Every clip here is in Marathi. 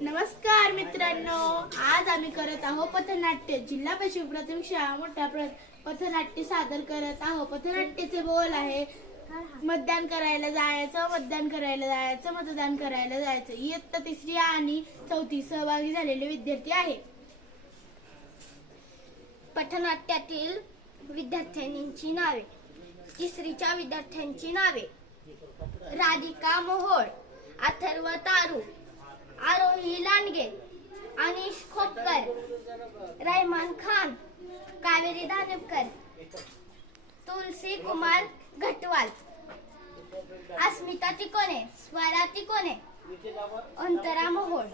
नमस्कार मित्रांनो, आज आम्ही करत आहोत पथनाट्य. जिल्हा परिषद प्रथम शाळा मोठा पथनाट्य सादर करत आहोत. पथनाट्याचे बोल आहे: मतदान करायला जायचं, मतदान करायला जायचं, मतदान करायला जायचं. इयत्ता 3री आणि 4थी सहभागी झालेले विद्यार्थी आहे. पथनाट्यातील विद्यार्थ्यांची नावे: 3रीच्या विद्यार्थ्यांची नावे: राधिका मोहोळ, अथर्व तारू, आरोही लांडगे, अनिश खोपकर, रहमान खान, कावेरी दानवकर, तुलसी कुमार घटवाल, अस्मिता तिकोने, स्वरा तिकोने, अंतरा मोहोळ.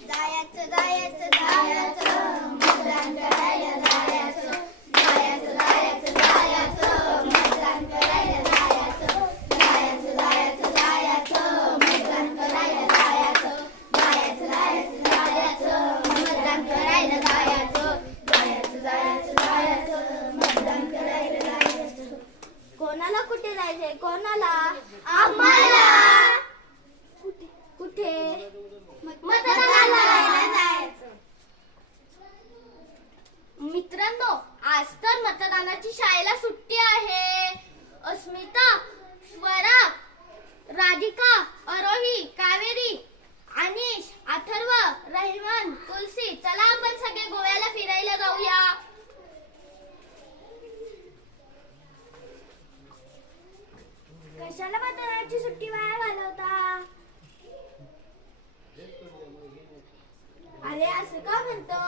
जायचं जायचं जायचं मतदान करायला जायचं, जायचं जायचं जायचं मतदान करायला जायचं, जायचं जायचं जायचं मतदान करायला जायचं, जायचं जायचं जायचं मतदान करायला जायचं, जायचं जायचं जायचं मतदान करायला जायचं. कोणाला कुठे जायचंय? कोणाला? आम्हाला. कुठे कुठे? मतदान करायला जायचं. मित्रांनो, आज तर मतदानाची शाळेला सुट्टी आहे. अस्मिता, स्वरा, राधिका, आरोही, कावेरी, अनिश, अथर्व, रहमान, तुलसी, चला आपण सगळे गोव्याला फिरायला जाऊया. कशाला मतदानाची सुट्टी वाया घालवता? अरे असं का म्हणतो?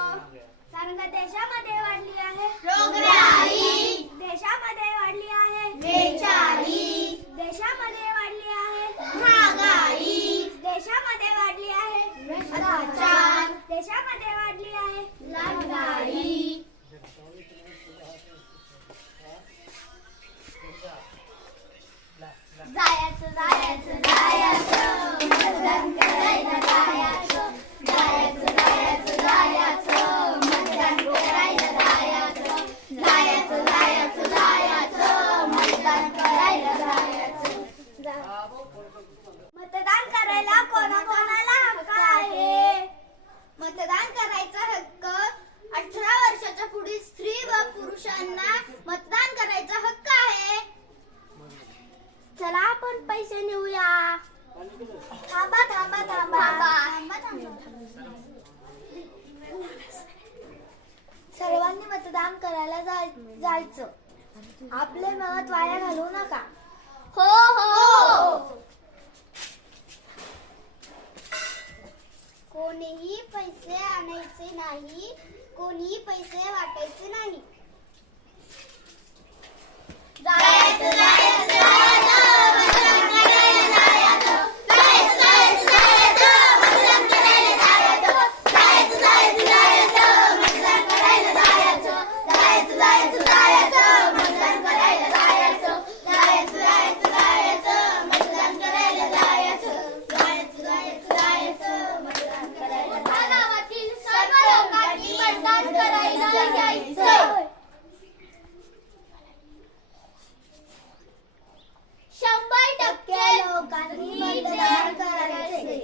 कारण का देशामध्ये वाढली आहे रोगराई, देशामध्ये वाढली आहे बेचारी, देशामध्ये वाढली आहे महागाई, देशामध्ये वाढली आहे भ्रष्टाचार, देशामध्ये वाढली आहे लाटगाई. जायचं जायचं जायचं मतदान करायला जायचं, जायचं जायचं जायचं मतदान करायला जायचं, जायचं जायचं जायचं मतदान करायला जायचं. मतदान करायला कोणाकोणाला हक्क आहे? मतदान करायचा हक्क 18 वर्षाच्या पुढील स्त्री व पुरुषांना मतदान करायचा हक्क आहे. चला आपण पैसे नेऊया. थांबा थांबा थांबा थांबा थांबा. सर्वांनी मतदान करायला जायचं. आपले मत वाया घालवू नका. हो हो. कोणीही पैसे आणायचे नाही, कोणीही पैसे वाटायचे नाही. जायचं जायचं जायचं मतदान करायला जायचं, जायचं जायचं जायचं मतदान करायला जायचं, जायचं जायचं जायचं मतदान करायला जायचं, जायचं जायचं जायचं मतदान करायला जायचं, जायचं जायचं जायचं मतदान करायला जायचं, जायचं जायचं जायचं मतदान करायला जायचं. गावातील सर्व लोकांनी मतदान करायला यायचं. 100% लोकांनी मतदान करायचे,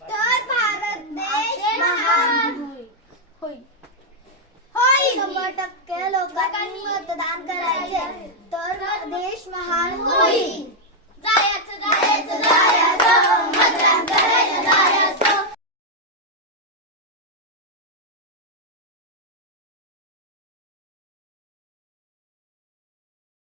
तर भारत देश महान होईल. होईल. 100% लोकांनी मतदान करायचे तर देश महान होईल.